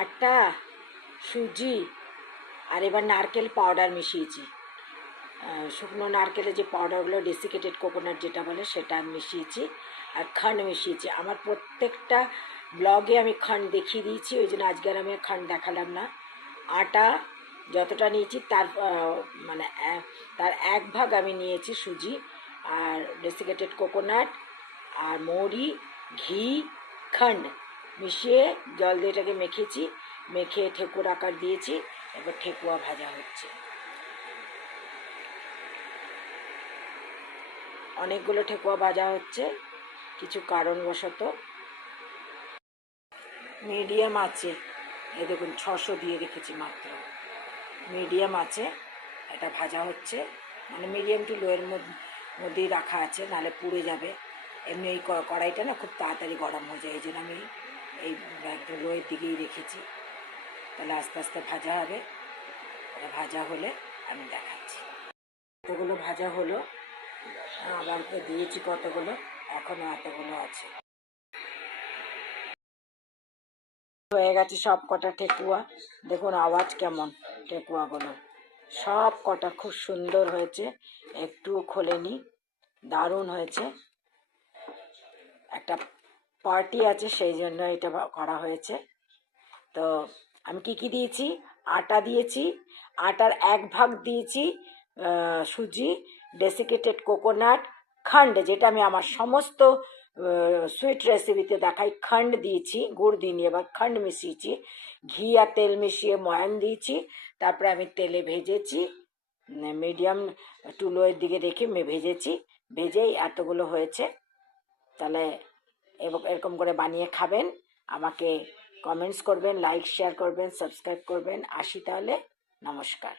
আটা, সুজি আর এবার নারকেল পাউডার মিশিয়েছি। শুকনো নারকেলের যে পাউডারগুলো, ডেসিকেটেড কোকোনাট যেটা বলে, সেটা আমি মিশিয়েছি। আর খান্ড মিশিয়েছি। আমার প্রত্যেকটা ব্লগে আমি খান্ড দেখিয়ে দিয়েছি, ওই জন্য আজকে আর আমি খান্ড দেখালাম না। আটা যতটা নিয়েছি মানে তার 1 ভাগ আমি নিয়েছি সুজি, আর ডেসিকেটেড কোকোনাট আর মৌরি, ঘি, খান্ড মিশিয়ে জল দিয়ে এটাকে মেখেছি। মেখে ঠেকুর আকার দিয়েছি। এবার ঠেকুয়া ভাজা হচ্ছে। অনেকগুলো ঠেকুয়া ভাজা হচ্ছে কিছু কারণবশত। মিডিয়াম আছে, এই দেখুন 600 দিয়ে রেখেছি মাত্র। মিডিয়াম আছে, এটা ভাজা হচ্ছে, মানে মিডিয়াম টু লোয়ের মধ্যেই রাখা আছে, নাহলে পুড়ে যাবে। এমনি এই কড়াইটা না খুব তাড়াতাড়ি গরম হয়ে যায়, এই জন্য আমি এই একদম লোয়ের দিকেই রেখেছি। তাহলে আস্তে আস্তে ভাজা হবে। এটা ভাজা হলে আমি দেখাচ্ছি। কতগুলো ভাজা হলো, আবার দিয়েছি কতগুলো, এখনও এতগুলো আছে। হয়ে গেছে সব কটা ঠেকুয়া। দেখুন আওয়াজ কেমন, ঠেকুয়াগুলো সব কটা খুব সুন্দর হয়েছে, একটুও খোলেনি, দারুণ হয়েছে। একটা পার্টি আছে সেই জন্য এটা করা হয়েছে। তো আমি কি দিয়েছি, আটা দিয়েছি, আটার 1 ভাগ দিয়েছি সুজি, ডেসিকেটেড কোকোনাট, খান্ড, যেটা আমি আমার সমস্ত সুইট রেসিপিতে দেখাই, খান্ড দিয়েছি, গুড় দিইনি, এবার খান্ড মিশিয়েছি, ঘি আর তেল মিশিয়ে ময়ান দিয়েছি। তারপরে আমি তেলে ভেজেছি, মিডিয়াম টু লোয়ের দিকে রেখে ভেজেছি, ভেজেই এতগুলো হয়েছে। তাহলে এরকম করে বানিয়ে খাবেন। আমাকে কমেন্টস করবেন, লাইক শেয়ার করবেন, সাবস্ক্রাইব করবেন। আসি তাহলে, নমস্কার।